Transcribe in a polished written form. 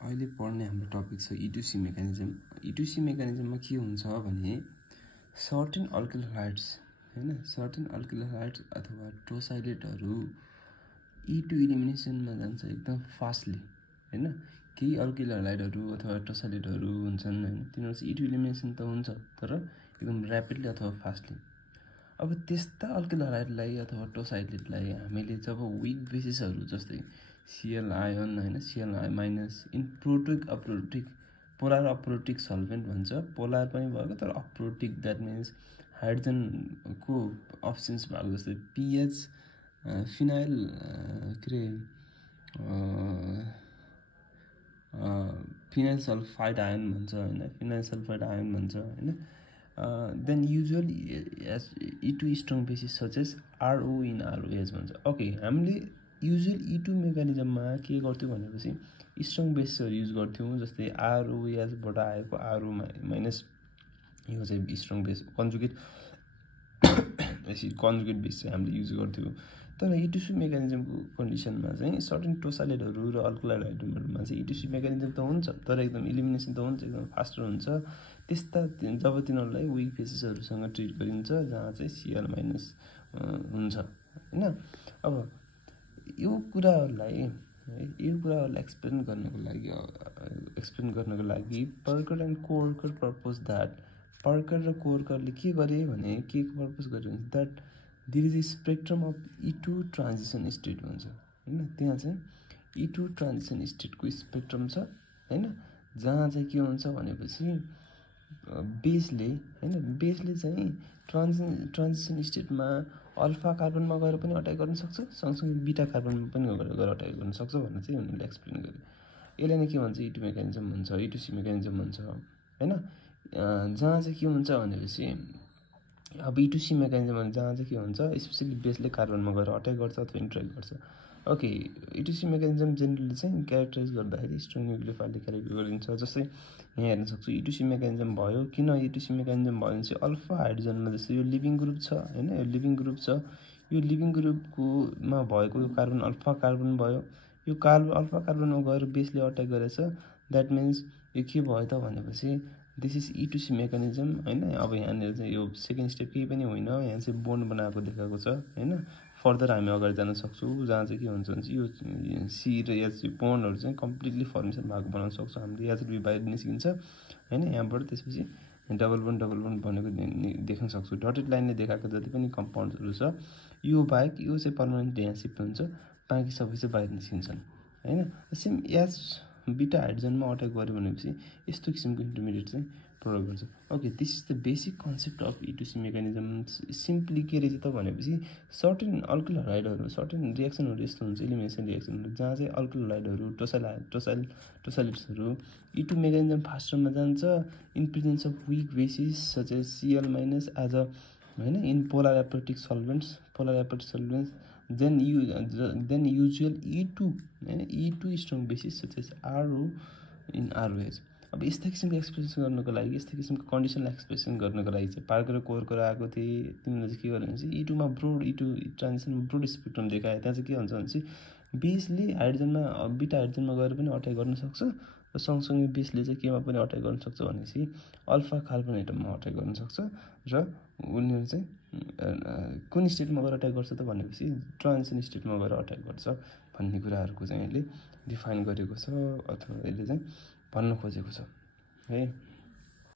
अहिले पढ्ने हाम्रो टपिक छ E2C मेकानिजम। E2C मेकानिजममा के हुन्छ भने सर्टेन अल्किल हाइड्स हैन, सर्टेन अल्किल हाइड्स अथवा टोसाइलेटहरू E2 इलिमिनेसनमा जान्छ एकदम फास्टली हैन। केही अल्किल हाइड्सहरू अथवा टोसाइलेटहरू हुन्छन् हैन, तिनीहरू चाहिँ E2 इलिमिनेसन त हुन्छ तर एकदम र्यापिडली अथवा फास्टली। अब त्यस्ता अल्किल हाइड्सलाई अथवा टोसाइलेटलाई हामीले जब विक बेसिसहरू जस्तै Cl आयन हैन, Cl minus in protic aprotic polar aprotic solvent भन्छ। पोलर पनि भएको तर अप्रोटिक, द्याट मिन्स हाइड्रोजनको अब्सेन्स भएको जस्तै पीएच फिनाइल के फिनाइल सल्फाइड आयन भन्छ हैन, फिनाइल सल्फाइड आयन भन्छ हैन। Then usually as E2 strong bases such as RO in ROH भन्छ। ओके, हामीले युजुअल E2 मेकानिजममा के गर्थ्यौँ भनेपछि स्ट्रङ बेसिसहरू युज गर्थ्यौँ, जस्तै ROHबाट आएको RO माइनस, यो चाहिँ strong base conjugate conjugate base चाहिँ हामीले युज गर्थ्यौँ। तर E2C मेकानिजमको कन्डिसनमा चाहिँ सर्टेन टोसाइलेटहरू र अल्किल हाइड्रोजनहरूमा चाहिँ E2C मेकानिजम त हुन्छ तर एकदम इलिमिनेसन त हुन्छ, एकदम फास्टर हुन्छ। त्यस्ता जब तिनीहरूलाई विक बेसिसहरूसँग ट्रिट गरिन्छ जहाँ चाहिँ Cl माइनस हुन्छ हैन। अब यो कुराहरूलाई एक्सप्लेन गर्नको लागि Parker and Corker purpose that, Parker र कोर्करले के गरे भने के पर्पज गरे भने that there is a spectrum of E2 transition state भन्छ हैन। त्यहाँ चाहिँ E2 ट्रान्जिसन स्टेटको स्पेक्ट्रम छ हैन, जहाँ चाहिँ के हुन्छ भनेपछि बेसले चाहिँ ट्रान्जिसन स्टेटमा अल्फा कार्बनमा गएर पनि अट्याक गर्न सक्छ, सँगसँगै बीटा कार्बनमा पनि गएर अट्याक गर्न सक्छ भनेर चाहिँ उनीहरूले एक्सप्लेन गरे। यसलाई नै के भन्छ E2 मेकानिजम भन्छ, E2C मेकानिजम भन्छ हैन। जहाँ चाहिँ के हुन्छ भनेपछि अब E2C मेकानिजममा जहाँ चाहिँ के हुन्छ स्पेसली बेसले कार्बनमा गएर अट्याक गर्छ अथवा इन्टरेक्ट गर्छ। ओके, E2C मेकानिजम जेनरली चाहिँ क्यारेक्टराइज गर्दाखेरि स्ट्रङ न्युक्लियोफाइलले क्यारेक्टर गरिन्छ। जस्तै यहाँ हेर्न सक्छु E2C मेकानिजम भयो, किन E2C मेकानिजम भयो भने चाहिँ अल्फा हाइड्रोजनमा जस्तै यो लिभिङ ग्रुप छ हैन, यो लिभिङ ग्रुप छ, यो लिभिङ ग्रुपकोमा भएको यो कार्बन अल्फा कार्बन भयो, यो अल्फा कार्बनमा गएर बेसले अट्याक गरेछ, द्याट मिन्स यो के भयो त भनेपछि दिस इज E2C मेकानिजम हैन। अब यहाँनिर चाहिँ यो सेकेन्ड स्टेप केही पनि होइन, यहाँ चाहिँ बोन्ड बनाएको देखाएको छ हैन। फर्दर हामी अगाडि जान सक्छौँ जहाँ चाहिँ के हुन्छ भने चाहिँ यो C र H बोन्डहरू चाहिँ कम्प्लिटली फर्मेसन भएको बनाउन सक्छौँ हामीले, यहाँ चाहिँ बाहिर निस्किन्छ हैन यहाँबाट। त्यसपछि डबल बोन्ड भनेको देख्न सक्छौँ। डटेड लाइनले देखाएको जति पनि कम्पाउन्ड्सहरू छ यो बाहेक यो चाहिँ पर्मानेन्टली यहाँ सिफ्ट हुन्छ, बाँकी सबै चाहिँ बाहिर निस्किन्छन् हैन। सेम एच बीटा हाइड्रोजनमा अट्याक गऱ्यो भनेपछि यस्तो किसिमको इन्टरमिडिएट चाहिँ प्रयोग गर्छ। Okay, this is the basic concept of E2C mechanism. Simply के रहेछ त भनेपछि सर्टेन अल्किल हाइड्रोजनहरू, सर्टेन रिएक्सनहरू यस्तो हुन्छ, इलिमिनेसन रिएक्सनहरू जहाँ चाहिँ अल्किल हाइड्रोजनहरू टोसाइलेट्सहरू E2 मेकानिजम फास्टरमा जान्छ in presence of weak bases such as Cl minus as अ हैन in polar aprotic solvents then usual E2 हैन, E2 strong bases such as RO in ROH। अब यस्ता किसिमको एक्सप्रेसन गर्नको लागि, यस्ता किसिमको कन्डिसनल एक्सप्रेसन गर्नको लागि चाहिँ पार्कर र कोर्कर आएको थिए। तिमीले चाहिँ के गर्यो भने चाहिँ E2मा ब्रोड E2 ट्रान्जिसनमा ब्रोड स्पेक्ट्रम देखाए। त्यहाँ चाहिँ के हुन्छ भने चाहिँ बेसले हाइड्रोजनमा बीटा हाइड्रोजनमा गएर पनि अट्याक गर्न सक्छ र सँगसँगै बेसले चाहिँ केमा पनि अट्याक गर्न सक्छ भनेपछि अल्फा कार्बन एटममा अट्याक गर्न सक्छ र उनीहरू चाहिँ कुन स्टेटमा गएर अट्याक गर्छ त भनेपछि ट्रान्जिसन स्टेटमा गएर अट्याक गर्छ भन्ने कुराहरूको चाहिँ यसले डिफाइन गरेको छ अथवा यसले चाहिँ भन्न खोजेको छ है।